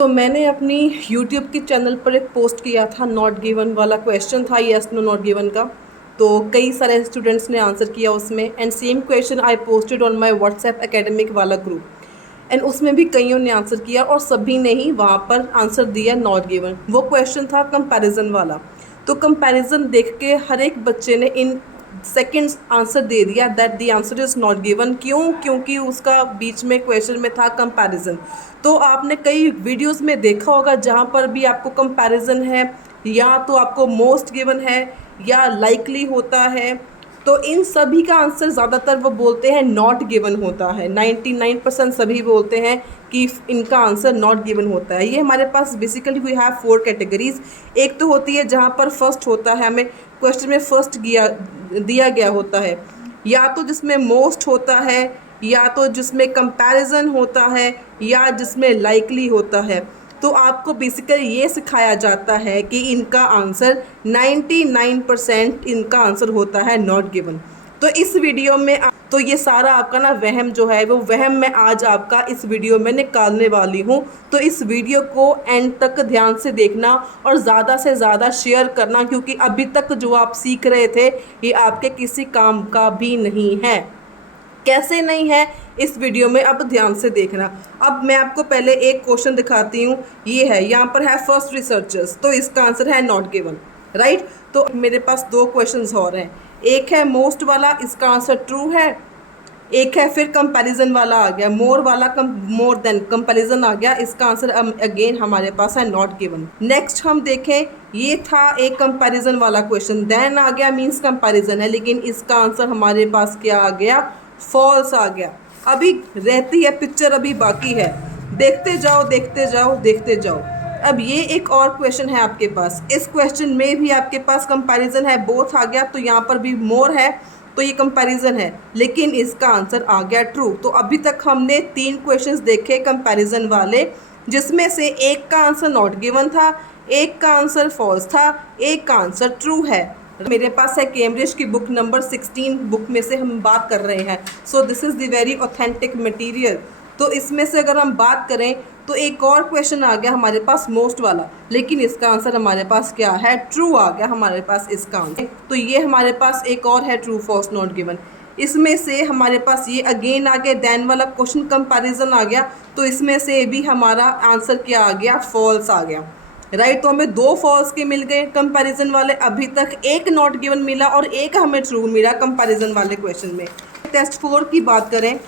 तो मैंने अपनी यूट्यूब के चैनल पर एक पोस्ट किया था, नॉट गिवन वाला क्वेश्चन था, यस नो नॉट गिवन का। तो कई सारे स्टूडेंट्स ने आंसर किया उसमें, and same question I posted on my WhatsApp academic वाला ग्रुप, एंड उसमें भी कईयों ने आंसर किया और सभी ने ही वहाँ पर आंसर दिया नॉट गिवन। वो क्वेश्चन था कंपैरिजन वाला। तो कंपैरिजन देख के हर एक बच्चे ने इन सेकंड्स आंसर दे दिया that the answer is not given. क्यों? क्योंकि उसका बीच में क्वेश्चन में था कंपैरिजन। तो आपने कई वीडियोस में देखा होगा जहाँ पर भी आपको कंपैरिजन है, या तो आपको मोस्ट गिवन है या लाइकली होता है, तो इन सभी का आंसर ज़्यादातर वो बोलते हैं नॉट गिवन होता है। 99% सभी बोलते हैं कि इनका आंसर नॉट गिवन होता है। ये हमारे पास बेसिकली वी हैव 4 कैटेगरीज। एक तो होती है जहाँ पर फर्स्ट होता है, हमें क्वेश्चन में फर्स्ट दिया गया होता है, या तो जिसमें मोस्ट होता है, या तो जिसमें कंपैरिजन होता है, या जिसमें लाइकली होता है। तो आपको बेसिकली ये सिखाया जाता है कि इनका आंसर 99% इनका आंसर होता है नॉट गिवन। तो इस वीडियो में तो ये सारा आपका ना वहम जो है वो वहम मैं आज आपका इस वीडियो में निकालने वाली हूँ। तो इस वीडियो को एंड तक ध्यान से देखना और ज़्यादा से ज़्यादा शेयर करना, क्योंकि अभी तक जो आप सीख रहे थे ये आपके किसी काम का भी नहीं है। कैसे नहीं है, इस वीडियो में अब ध्यान से देखना। अब मैं आपको पहले एक क्वेश्चन दिखाती हूँ। ये है, यहाँ पर है फर्स्ट रिसर्चर्स, तो इसका आंसर है नॉट गिवन, राइट। तो मेरे पास 2 क्वेश्चंस और हैं। एक है मोस्ट वाला, इसका आंसर ट्रू है। एक है फिर कंपैरिजन वाला आ गया, मोर वाला, मोर देन कंपैरिजन आ गया, इसका आंसर अगेन हमारे पास है नॉट गिवन। नेक्स्ट हम देखें, ये था एक कंपैरिजन वाला क्वेश्चन, देन आ गया मींस कंपैरिजन है, लेकिन इसका आंसर हमारे पास क्या आ गया? फॉल्स आ गया। अभी रहती है पिक्चर, अभी बाकी है, देखते जाओ देखते जाओ देखते जाओ। अब ये एक और क्वेश्चन है आपके पास, इस क्वेश्चन में भी आपके पास कंपैरिजन है, बोथ आ गया, तो यहाँ पर भी मोर है, तो ये कंपैरिजन है, लेकिन इसका आंसर आ गया ट्रू। तो अभी तक हमने 3 क्वेश्चंस देखे कंपैरिजन वाले, जिसमें से एक का आंसर नॉट गिवन था, एक का आंसर फॉल्स था, एक का आंसर ट्रू है। मेरे पास है कैम्ब्रिज की बुक नंबर 16 बुक में से हम बात कर रहे हैं। So this is the very authentic material. तो इसमें से अगर हम बात करें तो एक और क्वेश्चन आ गया हमारे पास मोस्ट वाला, लेकिन इसका आंसर हमारे पास क्या है? ट्रू आ गया हमारे पास इसका आंसर। तो ये हमारे पास एक और है ट्रू फॉल्स नॉट गिवन। इसमें से हमारे पास ये अगेन आ गया देन वाला क्वेश्चन, कंपैरिजन आ गया, तो इसमें से भी हमारा आंसर क्या आ गया? फॉल्स आ गया, राइट। तो हमें 2 फॉल्स के मिल गए कंपैरिजन वाले, अभी तक एक नॉट गिवन मिला और एक हमें ट्रू मिला कंपैरिजन वाले क्वेश्चन में। टेस्ट 4 की बात करें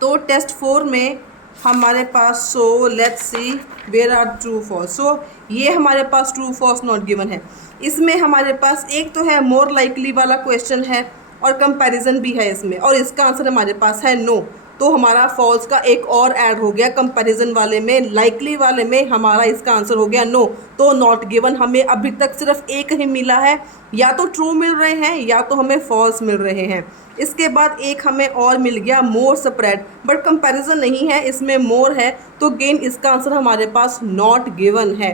तो टेस्ट 4 में हमारे पास, so let's see where are true false. So ये हमारे पास ट्रू फॉल्स नॉट गिवन है। इसमें हमारे पास एक तो है मोर लाइकली वाला क्वेश्चन है और कंपैरिजन भी है इसमें, और इसका आंसर हमारे पास है नो। तो हमारा फॉल्स का एक और ऐड हो गया कंपैरिजन वाले में, लाइकली वाले में हमारा इसका आंसर हो गया नो। तो नॉट गिवन हमें अभी तक सिर्फ एक ही मिला है, या तो ट्रू मिल रहे हैं या तो हमें फॉल्स मिल रहे हैं। इसके बाद एक हमें और मिल गया मोर स्प्रेड, बट कंपैरिजन नहीं है, इसमें मोर है, तो गेन इसका आंसर हमारे पास नॉट गिवन है।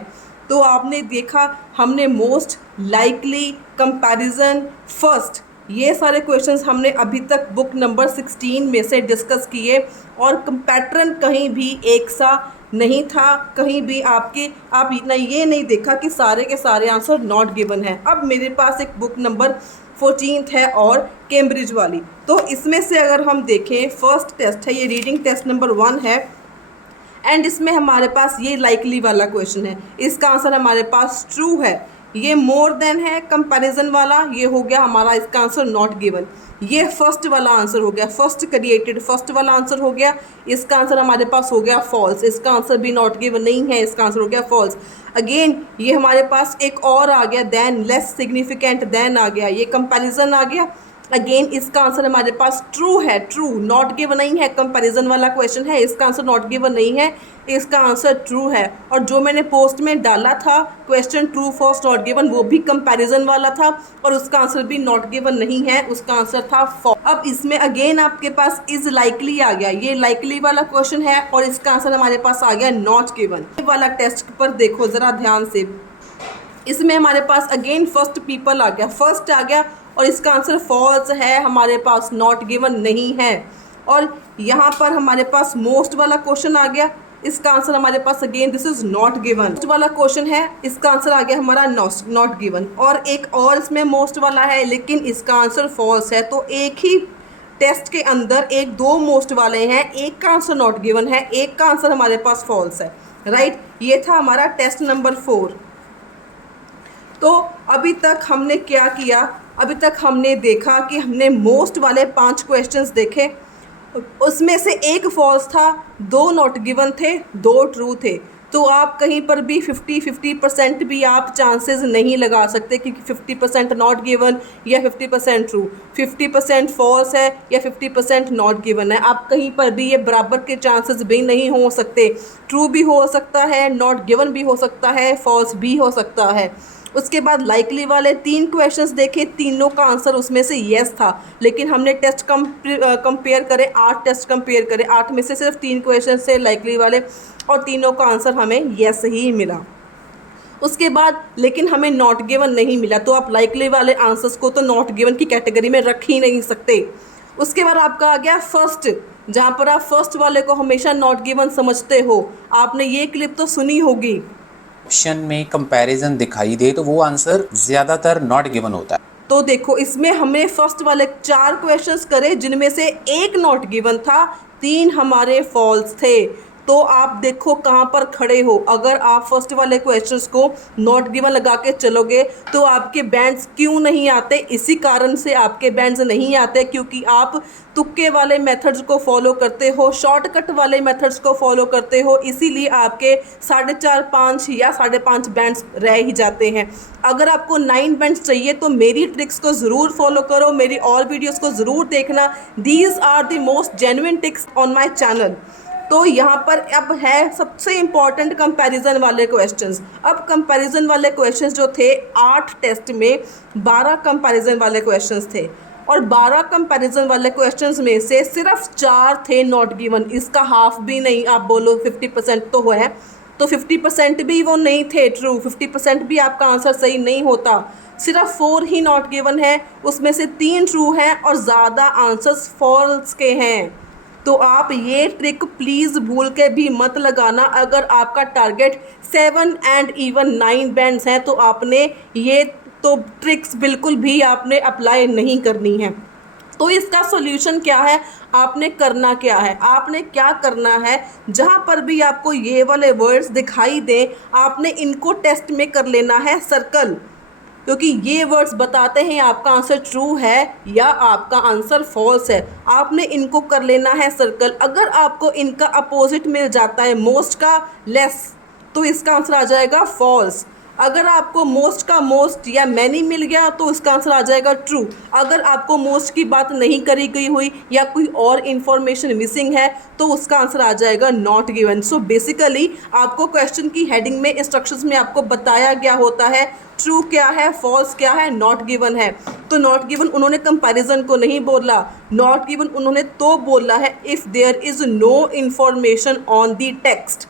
तो आपने देखा, हमने मोस्ट, लाइकली, कंपैरिजन, फर्स्ट, ये सारे क्वेश्चंस हमने अभी तक बुक नंबर 16 में से डिस्कस किए, और पैटर्न कहीं भी एक सा नहीं था, कहीं भी आप ये नहीं देखा कि सारे के सारे आंसर नॉट गिवन है। अब मेरे पास एक बुक नंबर 14 है और कैम्ब्रिज वाली, तो इसमें से अगर हम देखें, फर्स्ट टेस्ट है, ये रीडिंग टेस्ट नंबर 1 है, एंड इसमें हमारे पास ये लाइकली वाला क्वेश्चन है, इसका आंसर हमारे पास ट्रू है। ये मोर देन है कंपैरिजन वाला, ये हो गया हमारा इसका आंसर नॉट गिवन। ये फर्स्ट वाला आंसर हो गया, फर्स्ट क्रिएटेड फर्स्ट वाला आंसर हो गया, इसका आंसर हमारे पास हो गया फॉल्स, इसका आंसर भी नॉट गिवन नहीं है, इसका आंसर हो गया फॉल्स। अगेन ये हमारे पास एक और आ गया देन, लेस सिग्निफिकेंट देन आ गया, ये कंपैरिजन आ गया। अगेन इसका आंसर हमारे पास ट्रू है, ट्रू, नॉट गिवन नहीं है, कंपैरिजन वाला क्वेश्चन है, इसका आंसर नॉट गिवन नहीं है, इसका आंसर ट्रू है। और जो मैंने पोस्ट में डाला था question true false not given, वो भी कंपैरिजन वाला था और उसका आंसर भी नॉट गिवन नहीं है, उसका आंसर था फॉल्स। अब इसमें अगेन आपके पास इज लाइकली आ गया, ये लाइकली वाला क्वेश्चन है और इसका आंसर हमारे पास आ गया नॉट गिवन। वाला टेस्ट पर देखो ज़रा ध्यान से, इसमें हमारे पास अगेन फर्स्ट पीपल आ गया, फर्स्ट आ गया और इसका आंसर फॉल्स है, हमारे पास नॉट गिवन नहीं है। और यहाँ पर हमारे पास मोस्ट वाला क्वेश्चन आ गया, इसका आंसर हमारे पास again this is not given. Most वाला क्वेश्चन है, इसका आंसर आ गया हमारा नॉट गिवन। और एक और इसमें मोस्ट वाला है लेकिन इसका आंसर फॉल्स है। तो एक ही टेस्ट के अंदर एक दो मोस्ट वाले हैं, एक का आंसर नॉट गिवन है, एक का आंसर हमारे पास फॉल्स है, राइट। ये था हमारा टेस्ट नंबर 4। तो अभी तक हमने क्या किया, अभी तक हमने देखा कि हमने मोस्ट वाले 5 क्वेश्चंस देखे, उसमें से एक फॉल्स था, 2 नॉट गिवन थे, 2 ट्रू थे। तो आप कहीं पर भी 50% भी आप चांसेस नहीं लगा सकते कि 50% नॉट गिवन या 50% ट्रू, 50% फॉल्स है या 50% नॉट गिवन है। आप कहीं पर भी ये बराबर के चांसेस भी नहीं हो सकते। ट्रू भी हो सकता है, नॉट गिवन भी हो सकता है, फॉल्स भी हो सकता है। उसके बाद लाइकली वाले 3 क्वेश्चंस देखे, तीनों का आंसर उसमें से येस था। लेकिन हमने टेस्ट कंपेयर करे, 8 टेस्ट कंपेयर करे, 8 में से सिर्फ 3 क्वेश्चन थे लाइकली वाले और तीनों का आंसर हमें येस ही मिला। उसके बाद लेकिन हमें नॉट गिवन नहीं मिला, तो आप लाइकली वाले आंसर्स को तो नॉट गिवन की कैटेगरी में रख ही नहीं सकते। उसके बाद आपका आ गया फर्स्ट, जहाँ पर आप फर्स्ट वाले को हमेशा नॉट गिवन समझते हो। आपने ये क्लिप तो सुनी होगी, ऑप्शन में कंपैरिजन दिखाई दे तो वो आंसर ज्यादातर नॉट गिवन होता है। तो देखो इसमें हमने फर्स्ट वाले 4 क्वेश्चंस करे जिनमें से एक नॉट गिवन था, 3 हमारे फॉल्स थे। तो आप देखो कहाँ पर खड़े हो। अगर आप फर्स्ट वाले क्वेश्चंस को नॉट गिवन लगा के चलोगे तो आपके बैंड्स क्यों नहीं आते, इसी कारण से आपके बैंड्स नहीं आते क्योंकि आप तुक्के वाले मेथड्स को फॉलो करते हो, शॉर्टकट वाले मेथड्स को फॉलो करते हो, इसीलिए आपके 4.5 5 या 5.5 बैंड्स रह ही जाते हैं। अगर आपको 9 बैंड्स चाहिए तो मेरी ट्रिक्स को ज़रूर फॉलो करो, मेरी और वीडियोज़ को ज़रूर देखना। These are the most genuine tricks on my channel. तो यहाँ पर अब है सबसे इम्पॉर्टेंट कंपैरिजन वाले क्वेश्चंस। अब कंपैरिजन वाले क्वेश्चंस जो थे 8 टेस्ट में 12 कंपैरिजन वाले क्वेश्चंस थे और 12 कंपैरिजन वाले क्वेश्चंस में से सिर्फ 4 थे नॉट गिवन। इसका हाफ भी नहीं, आप बोलो 50% तो है, तो 50% भी वो नहीं थे ट्रू, 50% भी आपका आंसर सही नहीं होता। सिर्फ 4 ही नॉट गिवन है, उसमें से 3 ट्रू हैं और ज़्यादा आंसर्स फॉल्स के हैं। तो आप ये ट्रिक प्लीज़ भूल के भी मत लगाना। अगर आपका टारगेट 7 एंड इवन 9 बैंड्स हैं तो आपने ये तो ट्रिक्स बिल्कुल भी आपने अप्लाई नहीं करनी है। तो इसका सॉल्यूशन क्या है, आपने करना क्या है, आपने क्या करना है, जहाँ पर भी आपको ये वाले वर्ड्स दिखाई दें आपने इनको टेस्ट में कर लेना है सर्कल, क्योंकि ये वर्ड्स बताते हैं आपका आंसर ट्रू है या आपका आंसर फॉल्स है। आपने इनको कर लेना है सर्कल। अगर आपको इनका अपोजिट मिल जाता है मोस्ट का लेस तो इसका आंसर आ जाएगा फॉल्स। अगर आपको मोस्ट का मोस्ट या मैनी मिल गया तो इसका आंसर आ जाएगा ट्रू। अगर आपको मोस्ट की बात नहीं करी गई हुई या कोई और इन्फॉर्मेशन मिसिंग है तो उसका आंसर आ जाएगा नॉट गिवन। सो बेसिकली आपको क्वेश्चन की हेडिंग में इंस्ट्रक्शंस में आपको बताया गया होता है ट्रू क्या है, फॉल्स क्या है, नॉट गिवन है। तो नॉट गिवन उन्होंने कंपैरिजन को नहीं बोला, नॉट गिवन उन्होंने तो बोला है if there is no information on the text.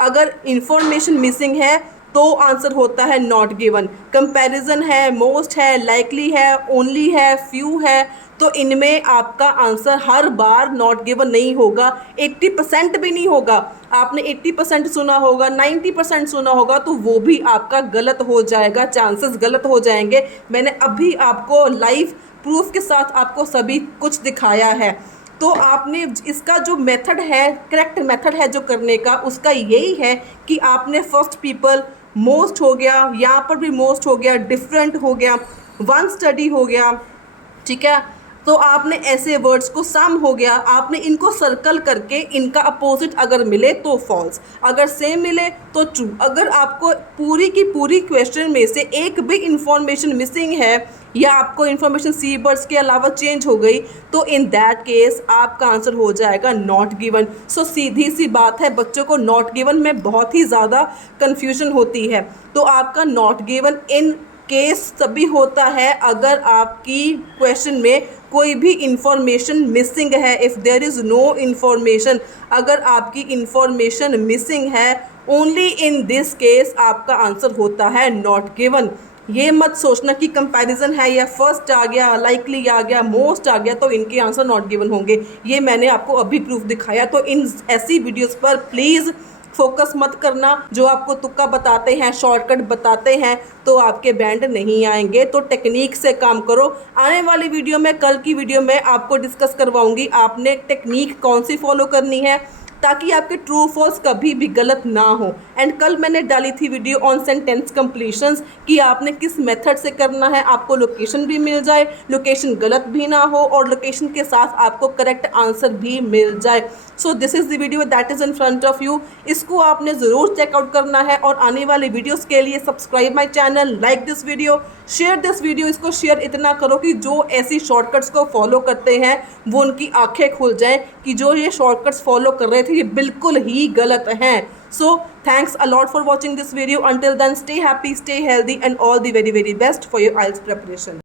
अगर इंफॉर्मेशन मिसिंग है तो आंसर होता है नॉट गिवन। कंपैरिजन है, मोस्ट है, लाइकली है, ओनली है, फ्यू है, तो इनमें आपका आंसर हर बार नॉट गिवन नहीं होगा, 80% भी नहीं होगा। आपने 80% सुना होगा, 90% सुना होगा तो वो भी आपका गलत हो जाएगा, चांसेस गलत हो जाएंगे। मैंने अभी आपको लाइव प्रूफ के साथ आपको सभी कुछ दिखाया है। तो आपने इसका जो मेथड है, करेक्ट मेथड है जो करने का, उसका यही है कि आपने फर्स्ट पीपल, मोस्ट हो गया, यहाँ पर भी मोस्ट हो गया, डिफरेंट हो गया, वन स्टडी हो गया, ठीक है। तो आपने ऐसे वर्ड्स को सम हो गया, आपने इनको सर्कल करके इनका अपोजिट अगर मिले तो फॉल्स, अगर सेम मिले तो ट्रू। अगर आपको पूरी की पूरी क्वेश्चन में से एक भी इंफॉर्मेशन मिसिंग है या आपको इन्फॉर्मेशन सी वर्ड्स के अलावा चेंज हो गई तो इन दैट केस आपका आंसर हो जाएगा नॉट गिवन। सो सीधी सी बात है, बच्चों को नॉट गिवन में बहुत ही ज़्यादा कन्फ्यूजन होती है। तो आपका नॉट गिवन इन केस तभी होता है अगर आपकी क्वेश्चन में कोई भी इंफॉर्मेशन मिसिंग है। If there is no information, अगर आपकी इंफॉर्मेशन मिसिंग है, ओनली इन दिस केस आपका आंसर होता है नॉट गिवन। ये मत सोचना कि कंपैरिजन है या फर्स्ट आ गया, लाइकली आ गया, मोस्ट आ गया तो इनके आंसर नॉट गिवन होंगे। ये मैंने आपको अभी प्रूफ दिखाया। तो इन ऐसी वीडियोस पर प्लीज़ फोकस मत करना, जो आपको तुक्का बताते हैं, शॉर्टकट बताते हैं, तो आपके बैंड नहीं आएंगे। तो टेक्निक से काम करो। आने वाली वीडियो में, कल की वीडियो में आपको डिस्कस करवाऊंगी आपने टेक्निक कौन सी फॉलो करनी है ताकि आपके ट्रू फॉल्स कभी भी गलत ना हो। एंड कल मैंने डाली थी वीडियो ऑन सेंटेंस कंप्लीशंस कि आपने किस मेथड से करना है, आपको लोकेशन भी मिल जाए, लोकेशन गलत भी ना हो और लोकेशन के साथ आपको करेक्ट आंसर भी मिल जाए। So this is the video that is in front of you. इसको आपने ज़रूर चेकआउट करना है और आने वाली वीडियोस के लिए subscribe my channel, like this video, share this video. इसको शेयर इतना करो कि जो ऐसी शॉर्टकट्स को फॉलो करते हैं वो उनकी आंखें खुल जाएं कि जो ये शॉर्टकट्स फॉलो कर रहे थे ये बिल्कुल ही गलत हैं। So thanks a lot for watching this video. Until then stay happy, stay healthy and all the very very best for your IELTS preparation.